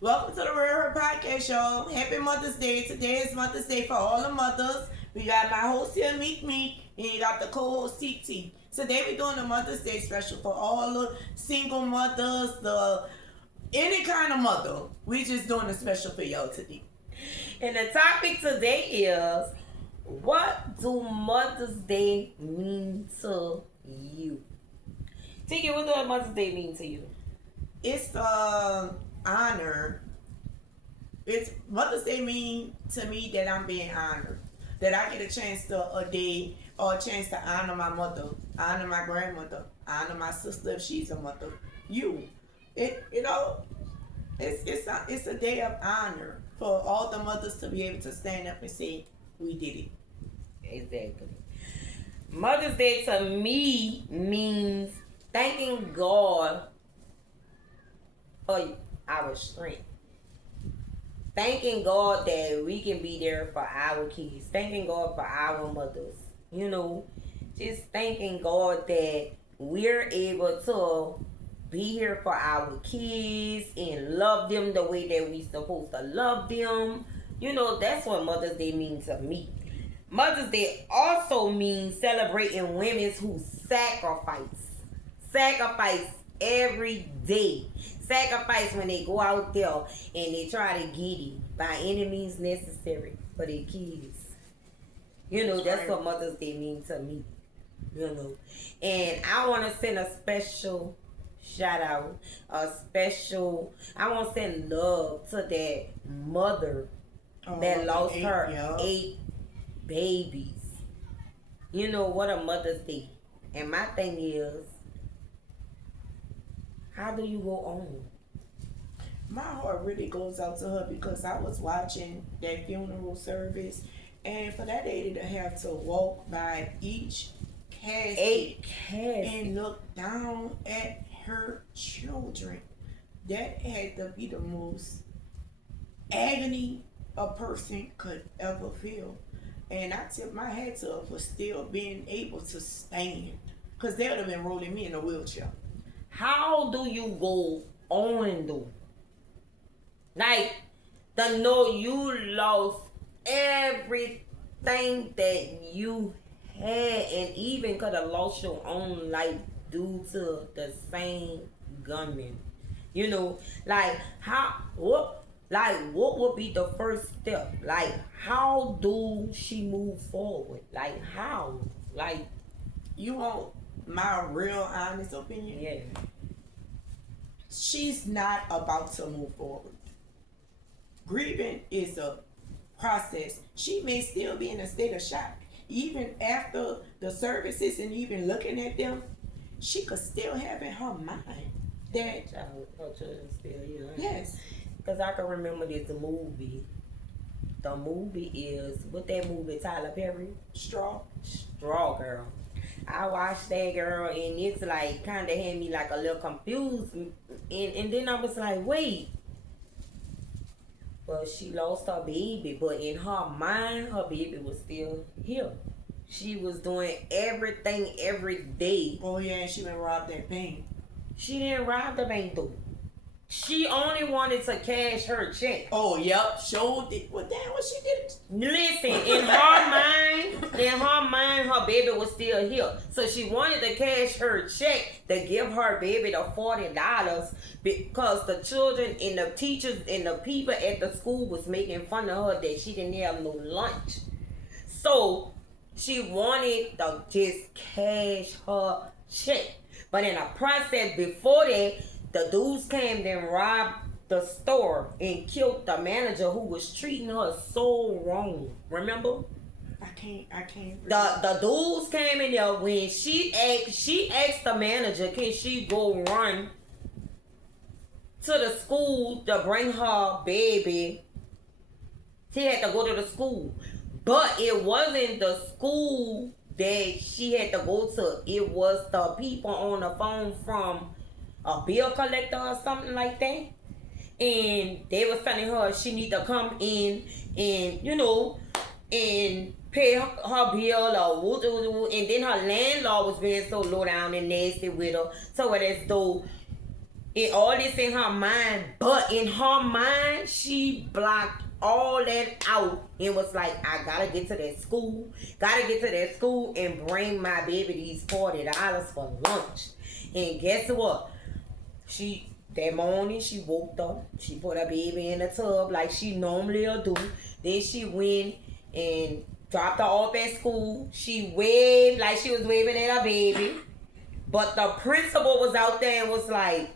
Welcome to the Real Her Podcast, y'all. Happy Mother's Day. Today is Mother's Day for all the mothers. We got my host here, Meek Meek, and you got the co-host, TT. Today we're doing a Mother's Day special for all the single mothers, the any kind of mother. We just doing a special for y'all today. And the topic today is, what do Mother's Day mean to you? Tiki, what does Mother's Day mean to you? It's honor. It's Mother's Day mean to me that I'm being honored. That I get a chance to a day or a chance to honor my mother, honor my grandmother, honor my sister if she's a mother. It's a day of honor for all the mothers to be able to stand up and say we did it. Exactly. Mother's Day to me means thanking God for our strength. Thanking God that we can be there for our kids. Thanking God for our mothers. Just thanking God that we're able to be here for our kids and love them the way that we supposed to love them. That's what Mother's Day means to me. Mother's Day also means celebrating women who sacrifice every day. Sacrifice when they go out there and they try to get it by any means necessary for their kids. That's what Mother's Day means to me. And I want to send a special shout out, I want to send love to that mother that lost her 8 babies. What a Mother's Day. And my thing is, how do you go on? My heart really goes out to her because I was watching that funeral service, and for that lady to have to walk by each casket 8 caskets and look down at her children, that had to be the most agony a person could ever feel. And I tip my hat to her for still being able to stand, because they would have been rolling me in a wheelchair. How do you go on though? Like, to know you lost everything that you had, and even could have lost your own life due to the same gunman. What would be the first step? Like, how do she move forward? Like, how? Like, You want my real honest opinion? yeah. She's not about to move forward. Grieving is a process. She may still be in a state of shock. Even after the services and even looking at them, she could still have in her mind that, Her children still here. yes, Because I can remember this movie. The movie is, what that movie, Tyler Perry? straw. Straw Girl. I watched that, girl, and it's like, kind of had me like a little confused. And then I was like, wait. Well, she lost her baby, but in her mind, her baby was still here. She was doing everything every day. Oh yeah, and she been robbed that bank. She didn't rob the bank though. She only wanted to cash her check. Oh yep, showed it. Well, damn, what she did? Listen, in her mind, her baby was still here. So she wanted to cash her check to give her baby the $40 because the children and the teachers and the people at the school was making fun of her that she didn't have no lunch. So she wanted to just cash her check. But in a process before that, the dudes came and robbed the store and killed the manager who was treating her so wrong. Remember? I can't. The dudes came in there when she asked the manager, can she go run to the school to bring her baby? She had to go to the school. But it wasn't the school that she had to go to. It was the people on the phone from a bill collector or something like that. And they was telling her she need to come in and, and pay her bill or woo. And then her landlord was being so low down and nasty with her. So it as though And all this in her mind, but in her mind, she blocked all that out and was like, I gotta get to that school, and bring my baby these $40 for lunch. And guess what? That morning she woke up, she put her baby in the tub like she normally will do. Then she went and dropped her off at school. She waved like she was waving at her baby. But the principal was out there and was like,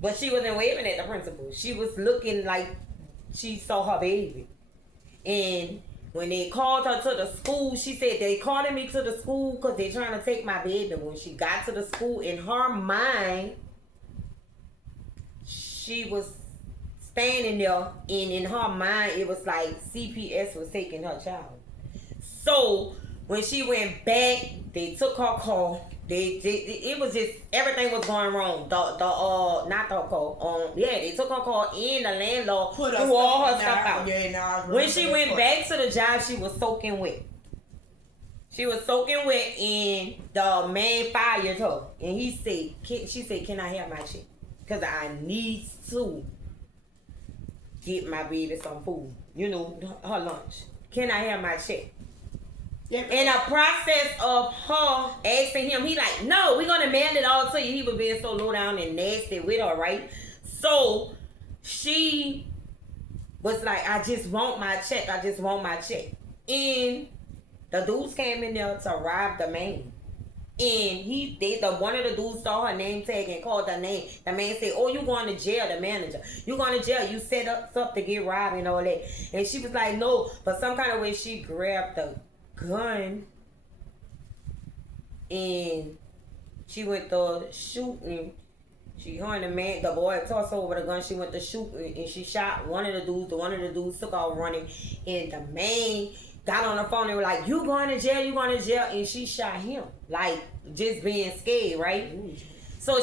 but she wasn't waving at the principal. She was looking like she saw her baby. And when they called her to the school, she said, they calling me to the school because they're trying to take my baby. When she got to the school, in her mind, she was standing there, and in her mind, it was like CPS was taking her child. So when she went back, they took her call. It was just, everything was going wrong. They took her call, and the landlord threw all her stuff out. When she went back to the job, she was soaking wet. And the man fired her. And she said, can I have my check? Because I need to get my baby some food. Her lunch. Can I have my check? Yeah. In the process of her asking him, he like, no, we're gonna mail it all to you. He was being so low down and nasty with her, right? So she was like, I just want my check. And the dudes came in there to rob the man. And one of the dudes saw her name tag and called her name. The man said, oh, you going to jail, the manager. You going to jail. You set us up to get robbed and all that. And she was like, no. But some kind of way she grabbed the gun and she went to shooting. Her and the boy tossed her over the gun. She went to shooting and she shot one of the dudes. One of the dudes took off running, and the man got on the phone and was like, you going to jail, and she shot him, like just being scared, right? So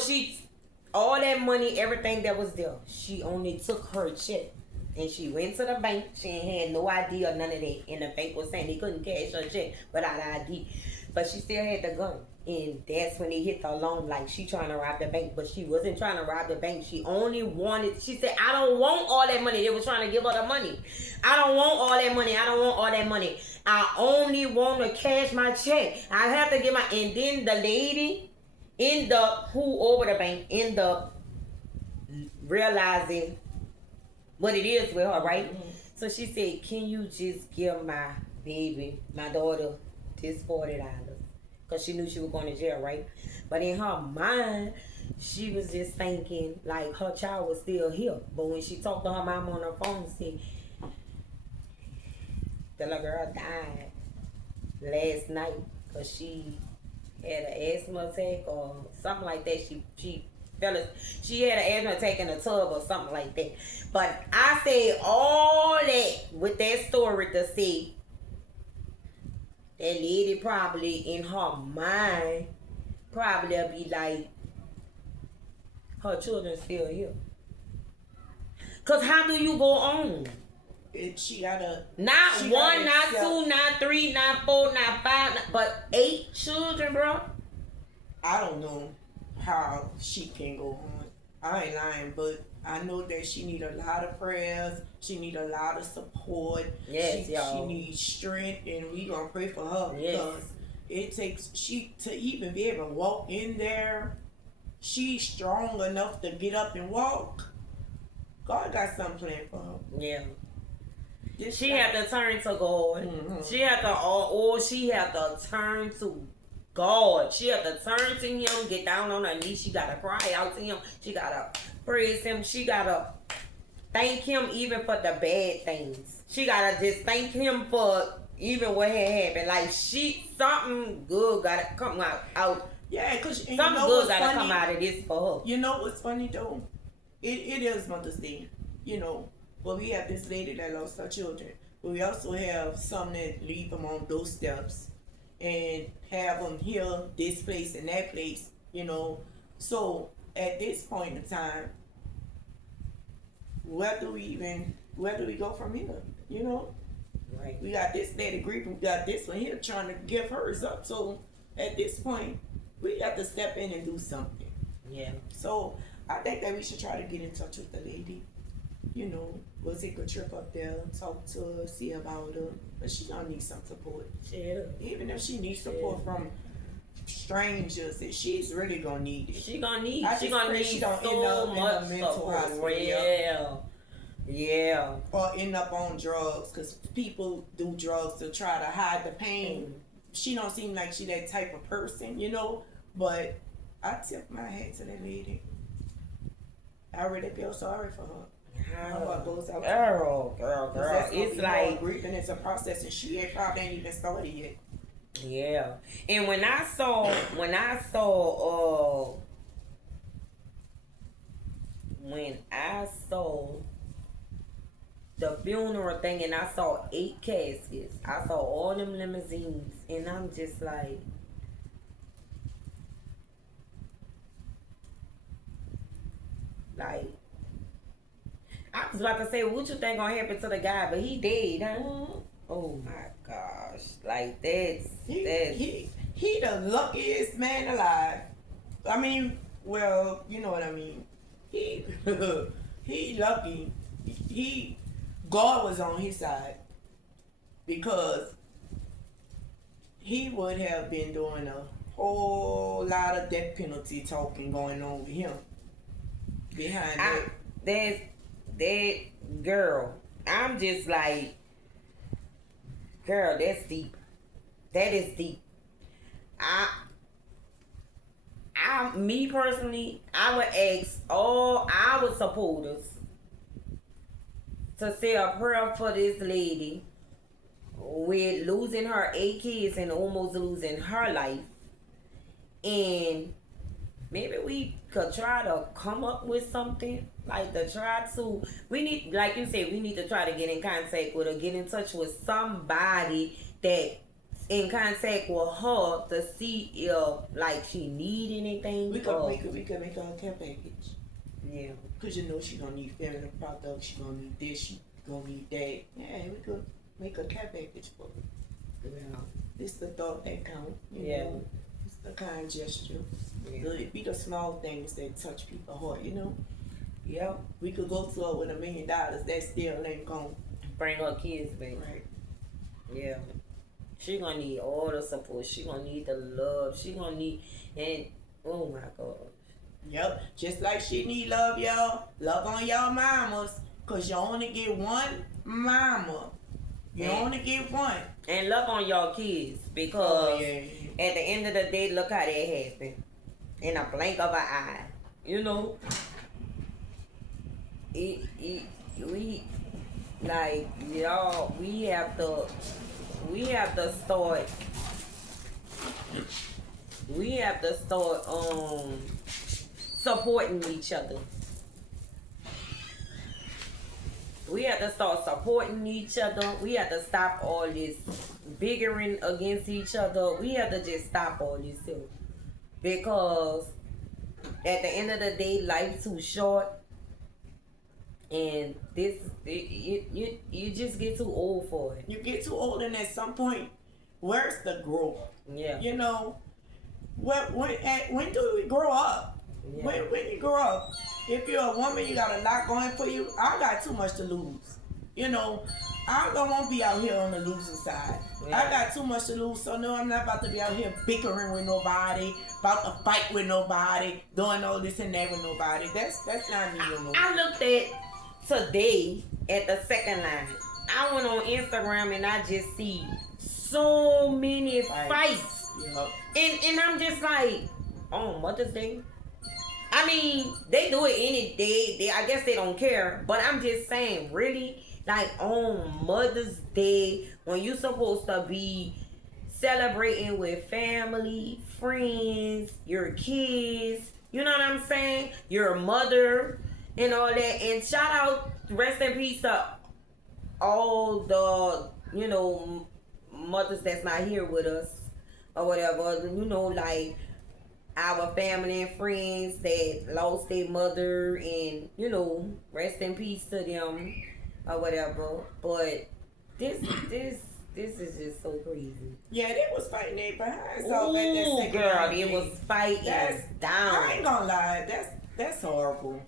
all that money, everything that was there, she only took her check. And she went to the bank. She ain't had no ID or none of that. And the bank was saying they couldn't cash her check without ID. But she still had the gun. And that's when they hit the alarm, like she trying to rob the bank. But she wasn't trying to rob the bank. She said, I don't want all that money. They were trying to give her the money. I don't want all that money. I only want to cash my check. I have to get my... And then the lady over the bank, end up realizing what it is with her, right? Mm-hmm. So she said, can you just give my daughter, this $40? Because she knew she was going to jail, right? But in her mind, she was just thinking like her child was still here. But when she talked to her mom on her phone, she said, the little girl died last night because she had an asthma attack or something like that. She had an asthma attack in a tub or something like that. But I say all that with that story to say that lady probably in her mind probably be like, her children still here. Cause how do you go on? She gotta not one, not two, not three, not four, not five, but 8 children, bro. I don't know how she can go on. I ain't lying, but I know that she need a lot of prayers. She need a lot of support. Yes, y'all. She needs strength, and we gonna pray for her yes. Because it takes to even be able to walk in there. She's strong enough to get up and walk. God got something planned for her. Yeah. She had to turn to God. Mm-hmm. She had to turn to God. She had to turn to him, get down on her knees. She got to cry out to him. She got to praise him. She got to thank him even for the bad things. She got to just thank him for even what had happened. Like something good got to come out. Yeah, because something good got to come out of this for her. You know what's funny though? It is Mother's Day, But we have this lady that lost her children. But we also have some that leave them on doorsteps and have them here, this place and that place, So at this point in time, where do we go from here, Right. We got this lady grieving, we got this one here trying to give hers up. So at this point, we have to step in and do something. Yeah. So I think that we should try to get in touch with the lady. You know, we'll take a trip up there, talk to her, see about her. But she gonna need some support. Yeah. Even if she needs support from strangers, she's really gonna need it. She gonna need. I She just gonna pray need she don't so end up in a much mental support. hospital. Yeah. Yeah. Or end up on drugs, because people do drugs to try to hide the pain. She don't seem like she that type of person, you know. But I tip my hat to that lady. I really feel sorry for her. My heart goes out to her. Girl. That's gonna It's be like, hard grieving. It's a process, and she probably ain't even started yet. yeah. And when I saw the funeral thing and I saw 8 caskets, I saw all them limousines, and I'm just like, I was about to say, what you think gonna happen to the guy, but he dead, huh? Oh my gosh, like that's He the luckiest man alive. I mean, well, you know what I mean. He he lucky. God was on his side, because he would have been doing a whole lot of death penalty talking going on with him behind it. That girl, I'm just like, girl, that's deep. That is deep. Me personally, I would ask all our supporters to say a prayer for this lady with losing her 8 kids and almost losing her life. And maybe we could try to come up with something, like to try to, we need, like you said, we need to try to get in contact with her, get in touch with somebody that in contact with her to see if like she need anything. We could make her a care package. Yeah. Cause you know she gonna need family products, she gonna need this, she gonna need that. Yeah, we could make a care package for her. Yeah. It's the thought that count. You know? It's the kind gesture. Yeah. It be the small things that touch people's heart, you know? Yeah. We could go to her with $1 million, that still ain't gonna Bring her kids back. right. Yeah. She gonna need all the support. She gonna need the love. She gonna need, and oh my God. Yep. Just like she need love, y'all. Love on y'all mamas. Cause you only get one mama. You only get one. And love on y'all kids, because at the end of the day, look how that happened. In a blink of an eye. You know? We like, y'all, we have to start supporting each other. We have to start supporting each other. We have to stop all this bickering against each other. We have to just stop all this stuff. Because at the end of the day, life's too short. And you just get too old for it. You get too old, and at some point, where's the growth? Yeah. You know, when do we grow up? Yeah. When you grow up, if you're a woman, you got a lot going for you. I got too much to lose. You know, I don't want to be out here on the losing side. Yeah. I got too much to lose, so no, I'm not about to be out here bickering with nobody, about to fight with nobody, doing all this and that with nobody. That's not me no more. I looked at today at the second line. I went on Instagram and I just see so many fights. Yep. And I'm just like, on Mother's Day. I mean, they do it any day. I guess they don't care. But I'm just saying, really, like on Mother's Day, when you supposed to be celebrating with family, friends, your kids, you know what I'm saying? Your mother and all that. And shout out, rest in peace to all the, you know, mothers that's not here with us or whatever. You know, like our family and friends that lost their mother, and you know, rest in peace to them or whatever. But this is just so crazy. Yeah, they was fighting their behind. So that second girl, round it thing. was fighting down. I ain't gonna lie. That's horrible.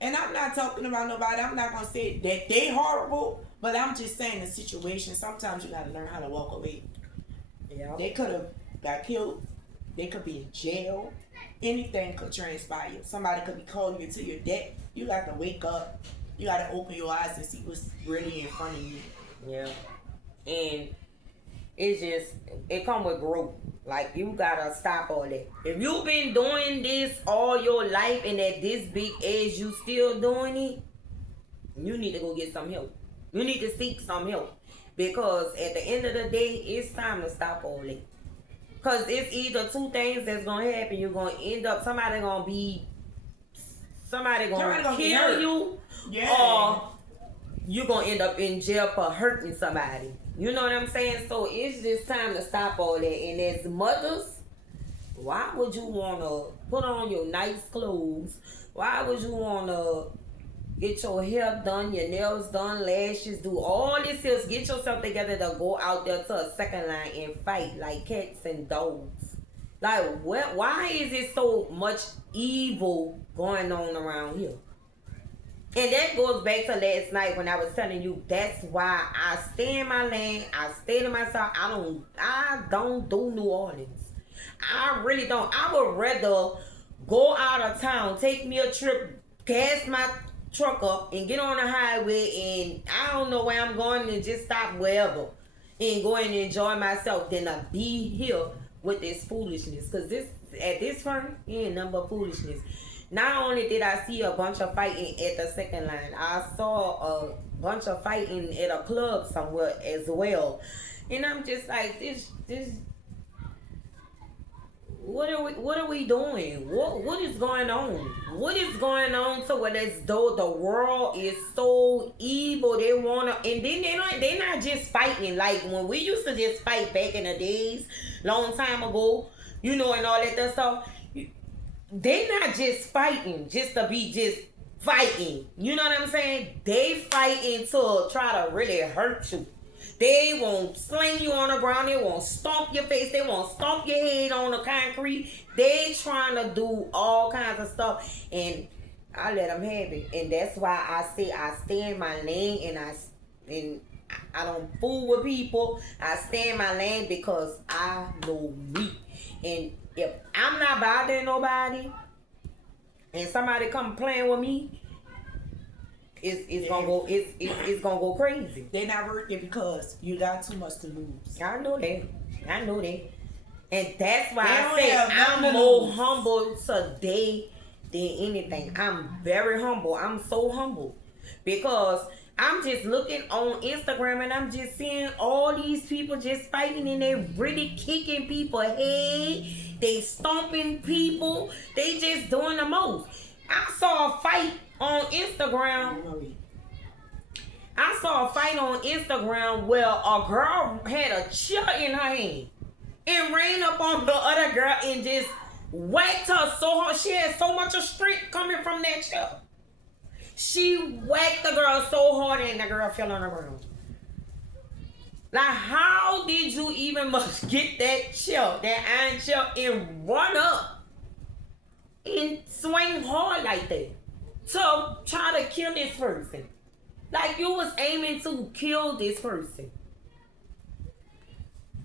And I'm not talking about nobody. I'm not gonna say that they horrible, but I'm just saying the situation. Sometimes you gotta learn how to walk away. Yeah. They could have got killed. They could be in jail. Anything could transpire. Somebody could be calling you to your death. You got to wake up. You got to open your eyes and see what's really in front of you. Yeah. And it come with growth. Like, you gotta stop all that. If you've been doing this all your life and at this big age you still doing it, you need to go get some help. You need to seek some help. Because at the end of the day, it's time to stop all that. Because it's either two things that's going to happen. You're going to end up, somebody going to kill you, or you're going to end up in jail for hurting somebody. You know what I'm saying? So it's just time to stop all that. And as mothers, why would you want to put on your nice clothes? Why would you want to get your hair done, your nails done, lashes, do all this else, get yourself together to go out there to a second line and fight like cats and dogs? Like, why is it so much evil going on around here? And that goes back to last night when I was telling you, that's why I stay in my lane. I stay to myself. I don't do New Orleans. I really don't. I would rather go out of town, take me a trip, gas my truck up and get on the highway, and I don't know where I'm going, and just stop wherever and go and enjoy myself than to be here with this foolishness. Because this, at this point, it ain't nothing but foolishness. Not only did I see a bunch of fighting at the second line, I saw a bunch of fighting at a club somewhere as well. And I'm just like, this what are we doing? What is going on? What is going on to where as though the world is so evil? They wanna, and then they're not just fighting like when we used to just fight back in the days, long time ago, you know, and all that stuff. They're not just fighting just to be just fighting. You know what I'm saying? They fighting to try to really hurt you. They won't sling you on the ground. They won't stomp your face. They won't stomp your head on the concrete. They trying to do all kinds of stuff. And I let them have it. And that's why I say I stay in my lane, and I don't fool with people. I stay in my lane because I know me. And if I'm not bothering nobody and somebody come playing with me, it's gonna go crazy. They're not working because you got too much to lose. I know that. And that's why I say I'm more humble today than anything. I'm very humble. I'm so humble. Because I'm just looking on Instagram and I'm just seeing all these people just fighting, and they really kicking people head. They stomping people. They just doing the most. I saw a fight on Instagram. Where a girl had a chair in her hand and ran up on the other girl and just whacked her so hard. She had so much of strength coming from that chair. She whacked the girl so hard and the girl fell on the ground. Like, how did you even must get that chair, that iron chair, and run up and swing hard like that to try to kill this person? Like, you was aiming to kill this person.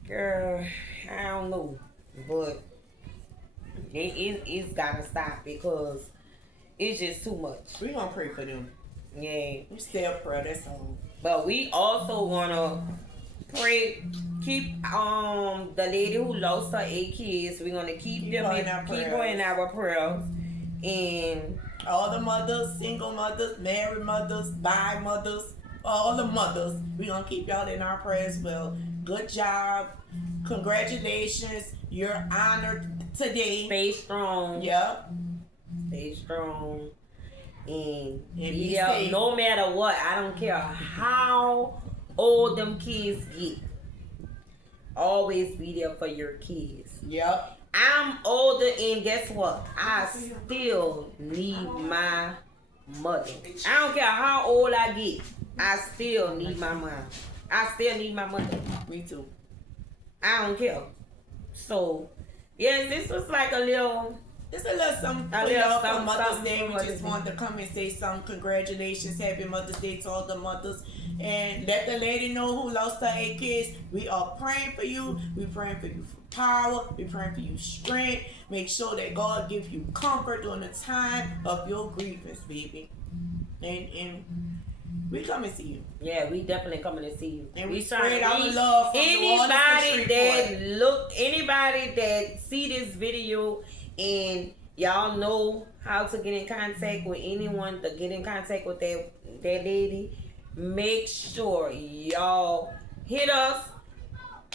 Girl, I don't know. But it's gotta stop because it's just too much. We gonna pray for them. Yeah. We still pray, that's all. But we also wanna pray, keep the lady who lost her 8 kids. We're gonna keep her in our prayers. And all the mothers, single mothers, married mothers, bi mothers, all the mothers, we're gonna keep y'all in our prayers. Well, good job. Congratulations. You're honored today. Stay strong. Yep. Stay strong. And yeah, no matter what, I don't care how old them kids get. Always be there for your kids. Yep. I'm older, and guess what? I still need my mother. I don't care how old I get. I still need my mom. I still need my mother. Me too. I don't care. So, yes, this was like a little Just a little something A for little y'all for something, Mother's something Day. for We Mother's just Day. wanted to come and say some congratulations, happy Mother's Day to all the mothers, and let the lady know who lost her 8 kids. We are praying for you. We praying for you for power. We praying for you strength. Make sure that God give you comfort during the time of your grievance, baby. And we come and see you. Yeah, we definitely coming to see you. And we trying spread to our reach love from anybody that see this video and y'all know how to get in contact with anyone to get in contact with that lady. Make sure y'all hit us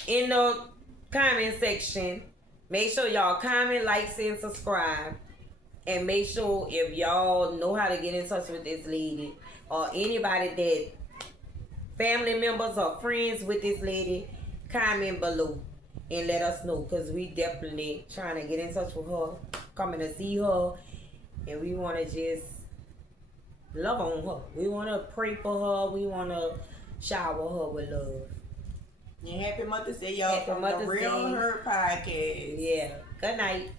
in the comment section. Make sure y'all comment, like, and subscribe. And make sure if y'all know how to get in touch with this lady or anybody that family members or friends with this lady, comment below and let us know, because we definitely trying to get in touch with her, coming to see her, and we want to just love on her. We want to pray for her. We want to shower her with love. And happy Mother's Day, y'all, Happy from Mother's the Real Day. Her Podcast. Yeah. Good night.